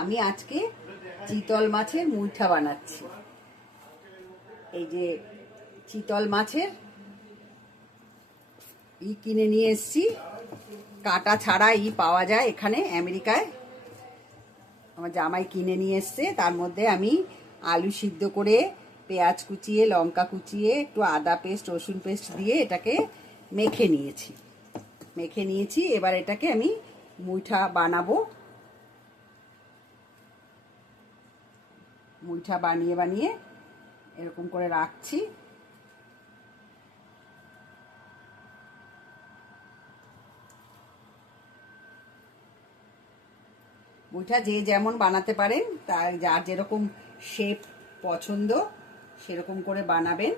আমি আজকে চিতল মাছের মুইঠা বানাচ্ছি। এই যে চিতল মাছের কিনে নিয়ে এসেছি, কাটা ছাড়া পাওয়া যায় এখানে আমেরিকায়। আমার জামাই কিনে নিয়ে এসছে। তার মধ্যে আমি আলু সিদ্ধ করে, পেঁয়াজ কুচিয়ে, লঙ্কা কুচিয়ে, একটু আদা পেস্ট, রসুন পেস্ট দিয়ে এটাকে মেখে নিয়েছি। এবার এটাকে আমি মুইঠা বানাবো। মুইঠা বানিয়ে এরকম করে রাখছি। মুইঠা যে যেমন বানাতে পারেন, তার যার যেরকম শেপ পছন্দ সেরকম করে বানাবেন।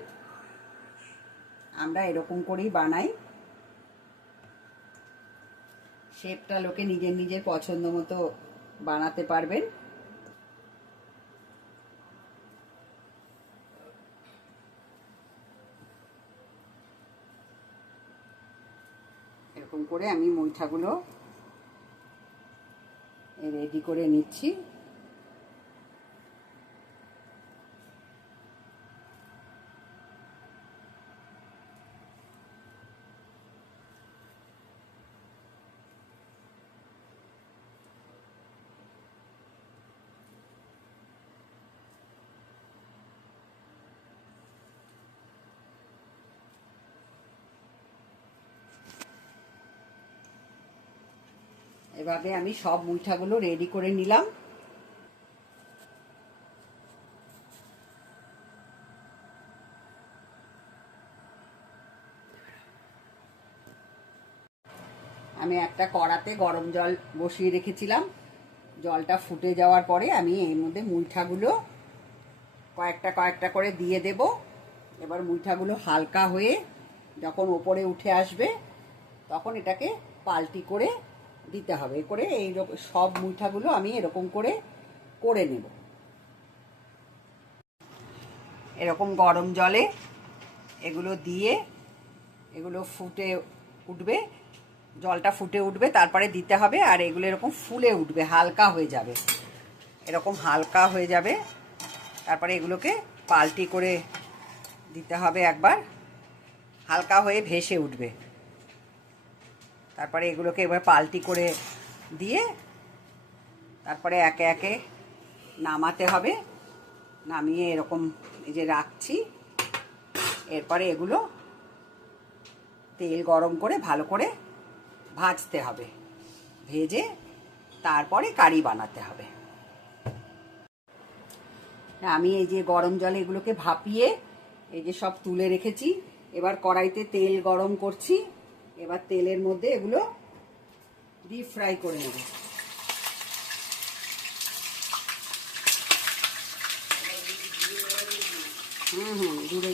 আমরা এরকম করেই বানাই। শেপটা লোকে নিজের পছন্দ মতো বানাতে পারবেন। এরকম করে আমি মুইঠাগুলো রেডি করে নিচ্ছি। এভাবে আমি সব মুইঠাগুলো রেডি করে নিলাম। আমি একটা কড়াতে গরম জল বসিয়ে রেখেছিলাম। জলটা ফুটে যাওয়ার পরে আমি এর মধ্যে মুইঠাগুলো কয়েকটা করে দিয়ে দেব। এবার মুইঠাগুলো হালকা হয়ে যখন ওপরে উঠে আসবে তখন এটাকে পাল্টি করে দিতে হবে। করে এই সব মুইঠাগুলো আমি এরকম করে নেব। এরকম গরম জলে এগুলো দিয়ে এগুলো ফুটে উঠবে, জলটা ফুটে উঠবে, তারপরে দিতে হবে। আর এগুলো এরকম ফুলে উঠবে, হালকা হয়ে যাবে, এরকম হালকা হয়ে যাবে। তারপরে এগুলোকে পাল্টি করে দিতে হবে একবার, হালকা হয়ে ভেসে উঠবে। তারপরে এগুলোকে এবার পাল্টি করে দিয়ে তারপরে একে একে নামাতে হবে। নামিয়ে এরকম এই যে রাখছি। এরপরে এগুলো তেল গরম করে ভালো করে ভাজতে হবে। ভেজে তারপরে কারি বানাতে হবে। আমি এই যে গরম জলে এগুলোকে ভাপিয়ে এই যে সব তুলে রেখেছি। এবার কড়াইতে তেল গরম করছি। এবার তেলের মধ্যে এগুলো ডিপ ফ্রাই করে নেব। দূরে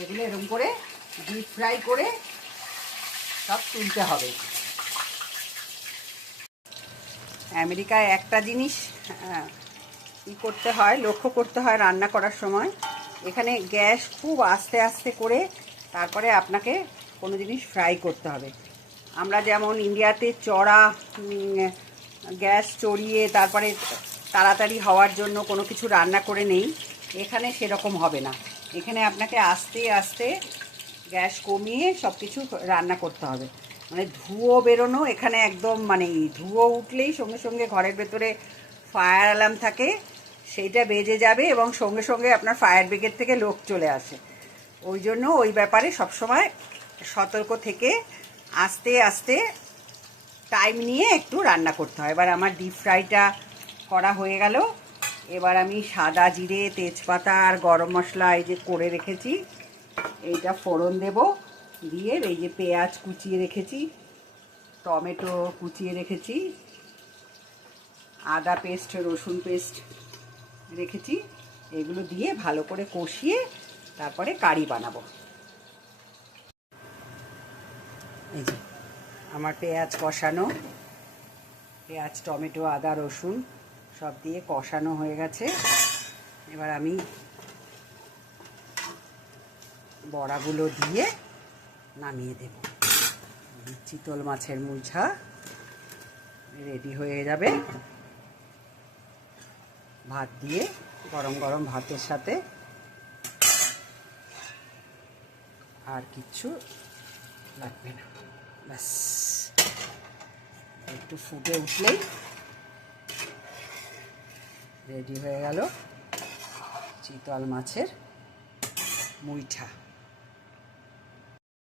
এগুলো এরকম করে ডিপ ফ্রাই করে সব তুলতে হবে। আমেরিকায় একটা জিনিস করতে হয়, লক্ষ্য করতে হয় রান্না করার সময়। এখানে গ্যাস খুব আস্তে আস্তে করে তারপরে আপনাকে কোনো জিনিস ফ্রাই করতে হবে। আমরা যেমন ইন্ডিয়াতে চড়া গ্যাস চড়িয়ে তারপরে তাড়াতাড়ি হওয়ার জন্য কোনো কিছু রান্না করে নেই, এখানে সেরকম হবে না। এখানে আপনাকে আস্তে আস্তে গ্যাস কমিয়ে সব কিছু রান্না করতে হবে। মানে ধুয়ো বেরোনো এখানে একদম, মানে ধুয়ো উঠলেই সঙ্গে সঙ্গে ঘরের ভেতরে ফায়ার অ্যালার্ম থাকে, সেইটা বেজে যাবে এবং সঙ্গে সঙ্গে আপনার ফায়ার ব্রিগেড থেকে লোক চলে আসে। ওই জন্য ওই ব্যাপারে সবসময় সতর্ক থেকে আস্তে আস্তে টাইম নিয়ে একটু রান্না করতে হয়। এবার আমার ডিপ ফ্রাইটা করা হয়ে গেল। এবার আমি সাদা জিরে, তেজপাতা আর গরম মশলা এই যে করে রেখেছি, এইটা ফোড়ন দেব। দিয়ে এই যে পেঁয়াজ কুচিয়ে রেখেছি, টমেটো কুচিয়ে রেখেছি, আদা পেস্ট, রসুন পেস্ট রেখেছি, এগুলো দিয়ে ভালো করে কষিয়ে তারপরে কারি বানাবো। এই যে আমার পেঁয়াজ কষানো, পেঁয়াজ, টমেটো, আদা, রসুন সব দিয়ে কষানো হয়ে গেছে। এবার আমি বড়াগুলো দিয়ে নামিয়ে দেব। চিতল মাছের মুইঠা রেডি হয়ে যাবে ভাত দিয়ে, গরম গরম ভাতের সাথে। আর কিচ্ছু লাগবে না, ব্যাস একটু ফুটে উঠলেই রেডি হয়ে গেল চিতল মাছের মুইঠা।